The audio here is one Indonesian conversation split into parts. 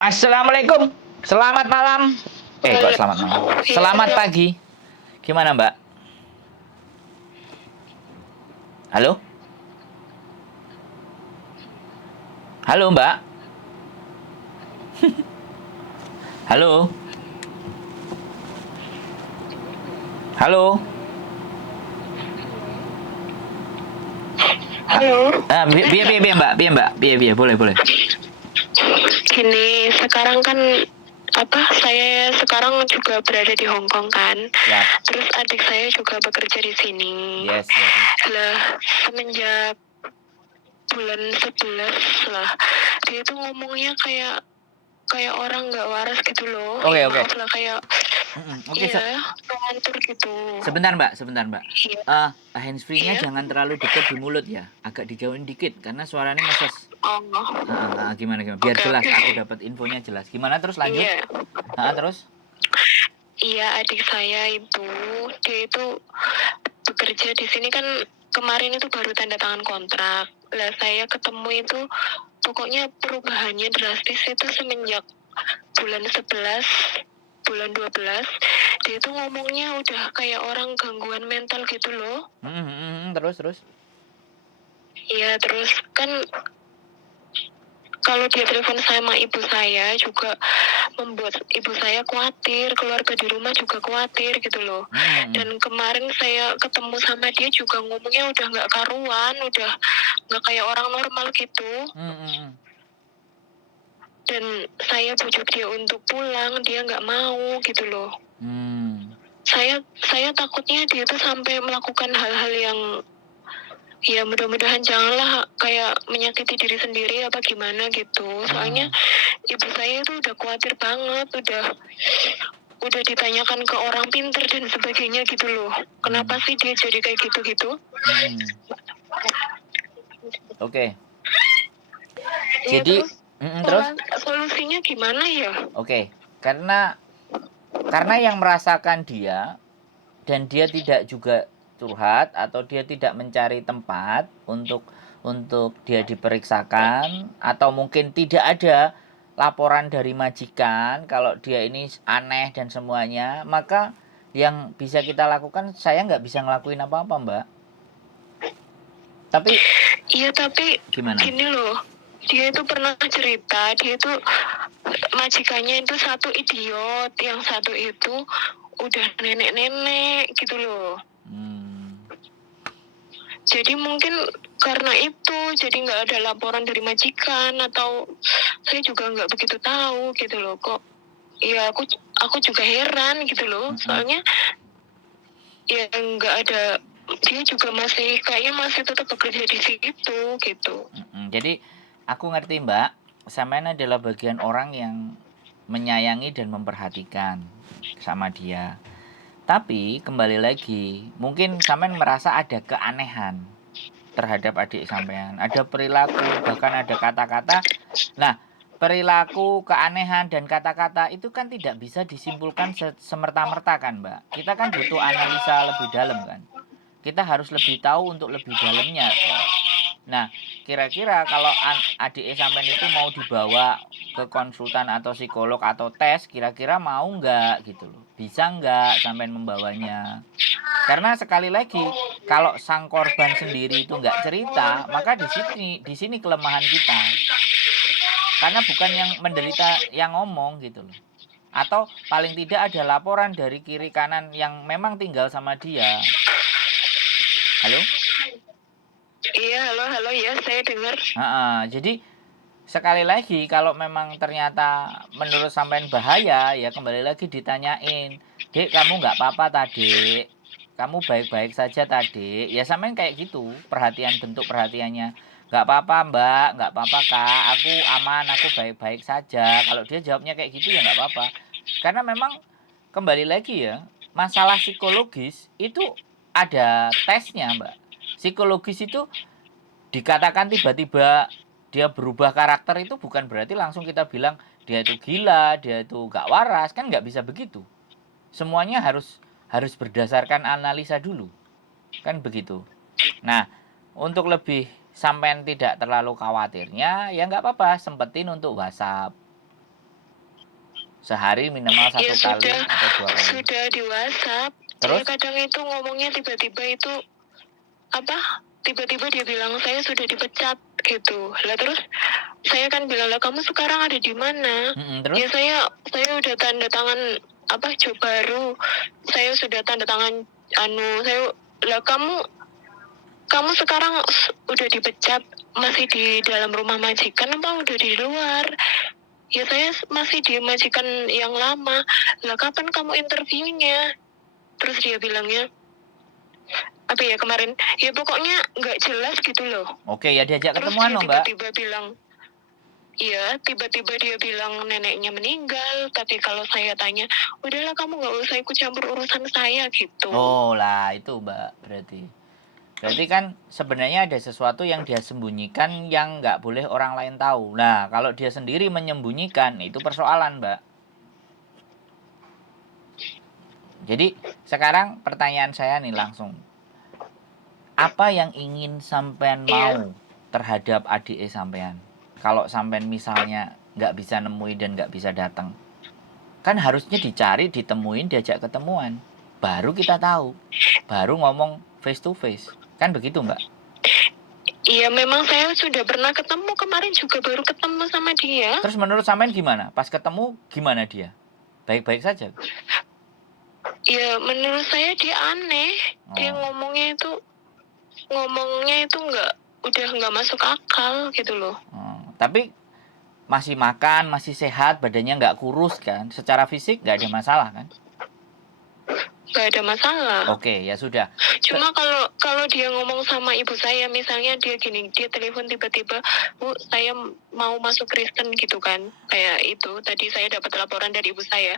Assalamualaikum. Selamat malam. Kok selamat malam? Selamat pagi. Gimana, Mbak? Halo? Halo, Mbak? Halo? Halo? Halo. Biar, Mbak. Biar, boleh, boleh. Gini, sekarang kan saya sekarang juga berada di Hong Kong kan. Yap. Terus adik saya juga bekerja di sini. Yes. Lah, semenjak bulan 11 lah, dia itu ngomongnya kayak orang nggak waras gitu loh. Oke. Maaf lah, kayak Oke, ngelantur gitu. sebentar, Mbak. Iya. Handsfree-nya Iya. jangan terlalu dekat di mulut ya. Agak dijauhin dikit karena suaranya ngeses. Oh. Gimana? Biar Oke, jelas, oke. aku dapat infonya jelas. Gimana terus lanjut? Iya. Terus? Iya, adik saya itu, dia itu bekerja di sini kan, kemarin itu baru tanda tangan kontrak. Lah saya ketemu itu, pokoknya perubahannya drastis itu semenjak bulan 11, bulan 12, dia itu ngomongnya udah kayak orang gangguan mental gitu loh. Terus? Iya, terus kan kalau dia telepon sama ibu saya juga membuat ibu saya khawatir, keluarga di rumah juga khawatir gitu loh. Dan kemarin saya ketemu sama dia juga ngomongnya udah nggak karuan, udah nggak kayak orang normal gitu. Dan saya bujuk dia untuk pulang, dia nggak mau gitu loh. Saya takutnya dia tuh sampai melakukan hal-hal yang, ya mudah-mudahan janganlah kayak menyakiti diri sendiri apa gimana gitu. Soalnya ibu saya itu udah khawatir banget, udah ditanyakan ke orang pinter dan sebagainya gitu loh. Kenapa sih dia jadi kayak gitu-gitu? Oke. Ya, Jadi terus solusinya gimana ya? Oke. Karena yang merasakan dia dan dia tidak juga curhat atau dia tidak mencari tempat untuk dia diperiksakan, atau mungkin tidak ada laporan dari majikan kalau dia ini aneh dan semuanya, maka yang bisa kita lakukan, saya nggak bisa ngelakuin apa-apa, Mbak. Tapi gimana? Gini loh, dia itu pernah cerita, dia itu majikannya itu satu idiot, yang satu itu udah nenek-nenek gitu loh. Jadi mungkin karena itu, jadi nggak ada laporan dari majikan, atau saya juga nggak begitu tahu gitu loh. Kok ya aku juga heran gitu loh. Soalnya ya nggak ada, dia juga kayaknya masih tetap bekerja di situ gitu. Jadi aku ngerti, Mbak, sampean adalah bagian orang yang menyayangi dan memperhatikan sama dia. Tapi kembali lagi, mungkin sampean merasa ada keanehan terhadap adik sampean, ada perilaku, bahkan ada kata-kata. Nah, perilaku, keanehan, dan kata-kata itu kan tidak bisa disimpulkan semerta-merta kan, Mbak. Kita kan butuh analisa lebih dalam kan. Kita harus lebih tahu untuk lebih dalamnya kan. Nah, kira-kira kalau adik sampean itu mau dibawa ke konsultan atau psikolog atau tes, kira-kira mau nggak gitu loh? Bisa nggak sampean membawanya? Karena sekali lagi, kalau sang korban sendiri itu nggak cerita, maka di sini kelemahan kita. Karena bukan yang menderita yang ngomong gitu loh. Atau paling tidak ada laporan dari kiri kanan yang memang tinggal sama dia. Halo? Iya, halo ya, saya dengar. Jadi sekali lagi, kalau memang ternyata menurut sampean bahaya, ya kembali lagi ditanyain, Dek, kamu nggak apa-apa tadi, kamu baik-baik saja tadi, ya sampean kayak gitu, bentuk perhatiannya, nggak apa-apa Mbak, nggak apa-apa Kak, aku aman, aku baik-baik saja. Kalau dia jawabnya kayak gitu ya nggak apa-apa, karena memang kembali lagi ya, masalah psikologis itu ada tesnya, Mbak. Psikologis itu dikatakan tiba-tiba dia berubah karakter itu bukan berarti langsung kita bilang dia itu gila, dia itu gak waras, kan nggak bisa begitu. Semuanya harus berdasarkan analisa dulu, kan begitu. Nah, untuk lebih sampean tidak terlalu khawatirnya, ya nggak apa-apa, sempetin untuk WhatsApp. Sehari minimal Ya 1 kali sudah, atau 2 kali. sudah di WhatsApp. Terus? Dia kadang itu ngomongnya tiba-tiba itu apa? Tiba-tiba dia bilang saya sudah dipecat gitu. Lah terus saya kan bilang, lah kamu sekarang ada di mana? Terus? Ya saya udah tanda tangan apa job baru. Saya sudah tanda tangan lah kamu sekarang udah dipecat, masih di dalam rumah majikan apa udah di luar? Ya saya masih di majikan yang lama. Lah kapan kamu interviewnya? Terus dia bilangnya, apa ya kemarin? Ya pokoknya nggak jelas gitu loh. Oke, ya diajak Terus ketemuan dia loh, Mbak. tiba-tiba bilang, iya, tiba-tiba dia bilang neneknya meninggal. Tapi kalau saya tanya, udahlah kamu nggak usah ikut campur urusan saya gitu. Oh lah, itu Mbak Berarti kan sebenarnya ada sesuatu yang dia sembunyikan yang nggak boleh orang lain tahu. Nah, kalau dia sendiri menyembunyikan, itu persoalan, Mbak. Jadi, sekarang pertanyaan saya nih langsung. Apa yang ingin sampean mau terhadap adik sampean? Kalau sampean misalnya nggak bisa nemuin dan nggak bisa datang. Kan harusnya dicari, ditemuin, diajak ketemuan. Baru kita tahu. Baru ngomong face to face. Kan begitu, Mbak? Iya, memang saya sudah pernah ketemu kemarin juga baru ketemu sama dia. Terus menurut sampean gimana? Pas ketemu gimana dia? Baik-baik saja? Ya, menurut saya dia aneh. Dia ngomongnya itu udah nggak masuk akal gitu loh. Tapi masih makan, masih sehat, badannya nggak kurus kan? Secara fisik nggak ada masalah kan? Nggak ada masalah. Oke, ya sudah. Cuma kalau dia ngomong sama ibu saya, misalnya dia gini, dia telepon tiba-tiba, Bu, saya mau masuk Kristen gitu kan, kayak itu. Tadi saya dapat laporan dari ibu saya.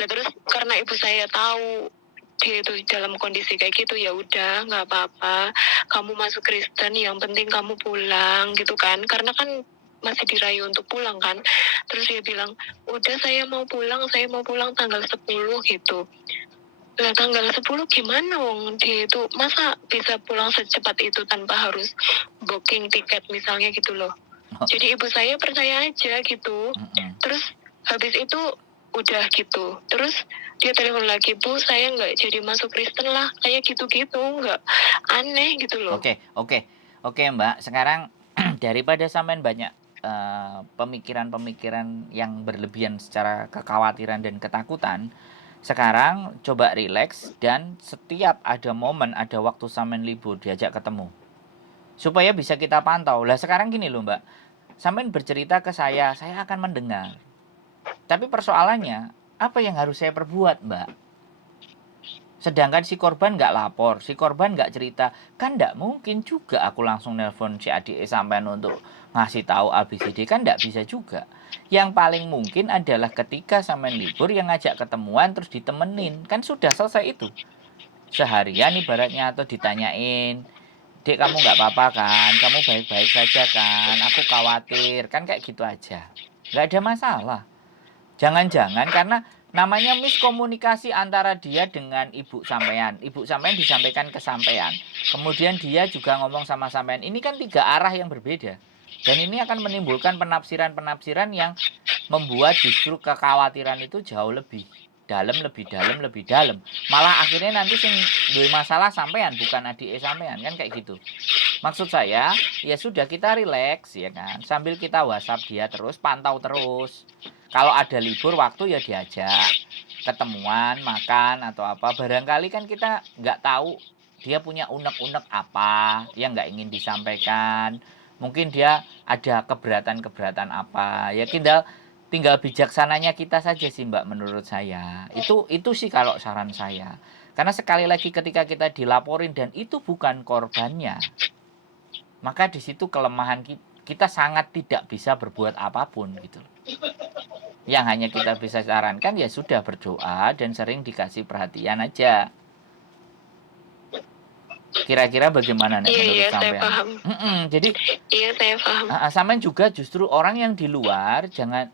Nah terus karena ibu saya tahu dia itu dalam kondisi kayak gitu, ya udah nggak apa-apa, kamu masuk Kristen, yang penting kamu pulang gitu kan, karena kan masih dirayu untuk pulang kan. Terus dia bilang, udah saya mau pulang tanggal 10 gitu. Lah tanggal 10 gimana wong dia itu masa bisa pulang secepat itu tanpa harus booking tiket misalnya gitu loh. Jadi ibu saya percaya aja gitu. Terus habis itu udah gitu. Terus dia telepon lagi, Bu, saya nggak jadi masuk Kristen lah. Kayak gitu-gitu, nggak aneh gitu loh. Oke Mbak. Sekarang daripada sampean banyak pemikiran-pemikiran yang berlebihan secara kekhawatiran dan ketakutan, sekarang coba rileks dan setiap ada momen, ada waktu sampean libur diajak ketemu. Supaya bisa kita pantau. Lah sekarang gini loh Mbak, sampean bercerita ke saya akan mendengar. Tapi persoalannya, apa yang harus saya perbuat Mbak? Sedangkan si korban nggak lapor, si korban nggak cerita, kan nggak mungkin juga aku langsung nelpon si adik sampean untuk ngasih tahu ABCD, kan nggak bisa juga. Yang paling mungkin adalah ketika sampean libur yang ngajak ketemuan terus ditemenin, kan sudah selesai itu. Seharian ibaratnya atau ditanyain, Dek kamu nggak apa-apa kan, kamu baik-baik saja kan, aku khawatir, kan kayak gitu aja. Nggak ada masalah. Jangan-jangan karena namanya miskomunikasi antara dia dengan ibu sampean. Ibu sampean disampaikan ke sampean. Kemudian dia juga ngomong sama sampean. Ini kan 3 arah yang berbeda. Dan ini akan menimbulkan penafsiran-penafsiran yang membuat justru kekhawatiran itu jauh lebih dalam. Malah akhirnya nanti sing duwe masalah sampean bukan adik sampean, kan kayak gitu. Maksud saya, ya sudah kita rileks ya kan. Sambil kita WhatsApp dia terus, pantau terus. Kalau ada libur waktu ya diajak ketemuan, makan atau apa. Barangkali kan kita nggak tahu dia punya unek-unek apa yang nggak ingin disampaikan. Mungkin dia ada keberatan-keberatan apa. Ya tinggal bijaksananya kita saja sih Mbak menurut saya. Itu sih kalau saran saya. Karena sekali lagi ketika kita dilaporin dan itu bukan korbannya, maka di situ kelemahan kita sangat tidak bisa berbuat apapun gitu. Yang hanya kita bisa sarankan ya sudah berdoa dan sering dikasih perhatian aja. Kira-kira bagaimana nih menurut sampean? Saya paham. Jadi iya saya paham. Sampean juga justru orang yang di luar jangan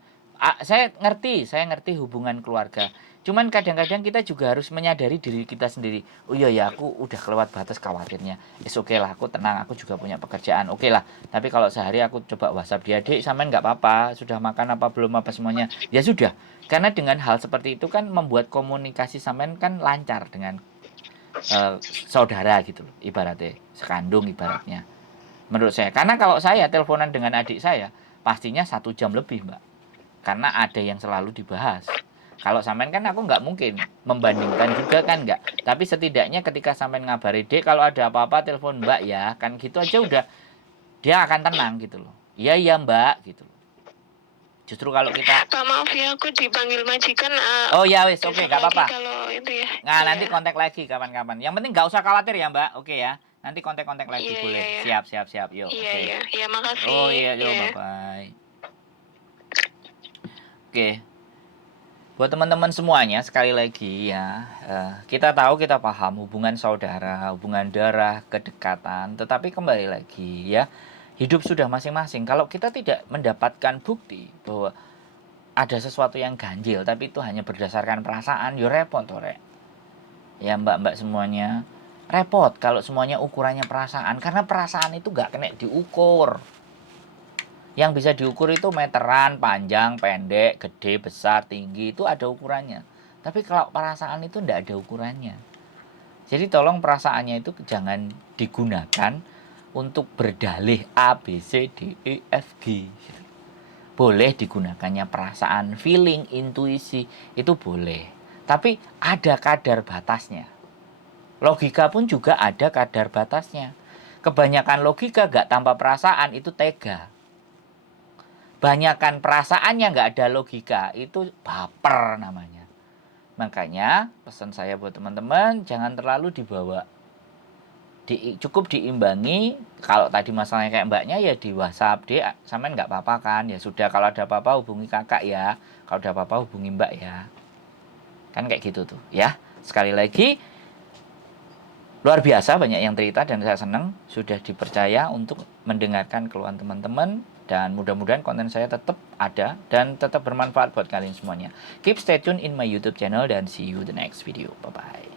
Saya ngerti hubungan keluarga. Cuman kadang-kadang kita juga harus menyadari diri kita sendiri. Oh iya ya, aku udah kelewat batas khawatirnya. Oke lah, aku tenang, aku juga punya pekerjaan. Oke lah. Tapi kalau sehari aku coba WhatsApp dia, "Dek, sampean nggak apa-apa? Sudah makan apa belum apa semuanya?" Ya sudah. Karena dengan hal seperti itu kan membuat komunikasi sampean kan lancar dengan saudara gitu loh, ibaratnya sekandung ibaratnya. Menurut saya. Karena kalau saya teleponan dengan adik saya, pastinya 1 jam lebih, Mbak. Karena ada yang selalu dibahas. Kalau sampean kan aku nggak mungkin membandingkan juga kan nggak. Tapi setidaknya ketika sampean ngabari, "Dek, kalau ada apa-apa telepon Mbak ya." Kan gitu aja udah dia akan tenang gitu loh. "Iya iya Mbak," gitu loh. Justru kalau kita Pak, maaf ya, aku dipanggil majikan. oh ya wis, oke, Besok nggak lagi apa-apa. kalau itu ya. Nah, Iya. nanti kontak lagi kapan-kapan. Yang penting nggak usah khawatir ya Mbak. Oke ya. Nanti kontak-kontak lagi Iya, boleh. iya, iya. Siap, siap, siap. Yuk, Iya, oke. iya. Iya, makasih. Oh iya, yuk, Iya. bye-bye. Oke. Buat teman-teman semuanya, sekali lagi ya, kita tahu, kita paham hubungan saudara, hubungan darah, kedekatan, tetapi kembali lagi ya, hidup sudah masing-masing. Kalau kita tidak mendapatkan bukti bahwa ada sesuatu yang ganjil, tapi itu hanya berdasarkan perasaan, ya repot toh, Rek. Ya mbak-mbak semuanya, repot kalau semuanya ukurannya perasaan, karena perasaan itu gak kena diukur. Yang bisa diukur itu meteran, panjang, pendek, gede, besar, tinggi, itu ada ukurannya. Tapi kalau perasaan itu tidak ada ukurannya. Jadi tolong perasaannya itu jangan digunakan untuk berdalih A, B, C, D, E, F, G. Boleh digunakannya perasaan, feeling, intuisi, itu boleh. Tapi ada kadar batasnya. Logika pun juga ada kadar batasnya. Kebanyakan logika gak tanpa perasaan itu tega. Banyakan perasaannya nggak ada logika, itu baper namanya. Makanya pesan saya buat teman-teman, jangan terlalu dibawa. Cukup diimbangi. Kalau tadi masalahnya kayak mbaknya ya di WhatsApp, "Dek, sampean nggak apa-apa kan?" Ya sudah, kalau ada apa-apa hubungi kakak ya. Kalau ada apa-apa hubungi mbak ya. Kan kayak gitu tuh ya. Sekali lagi, luar biasa banyak yang cerita dan saya senang sudah dipercaya untuk mendengarkan keluhan teman-teman. Dan mudah-mudahan konten saya tetap ada dan tetap bermanfaat buat kalian semuanya. Keep stay tune in my YouTube channel dan see you the next video. Bye-bye.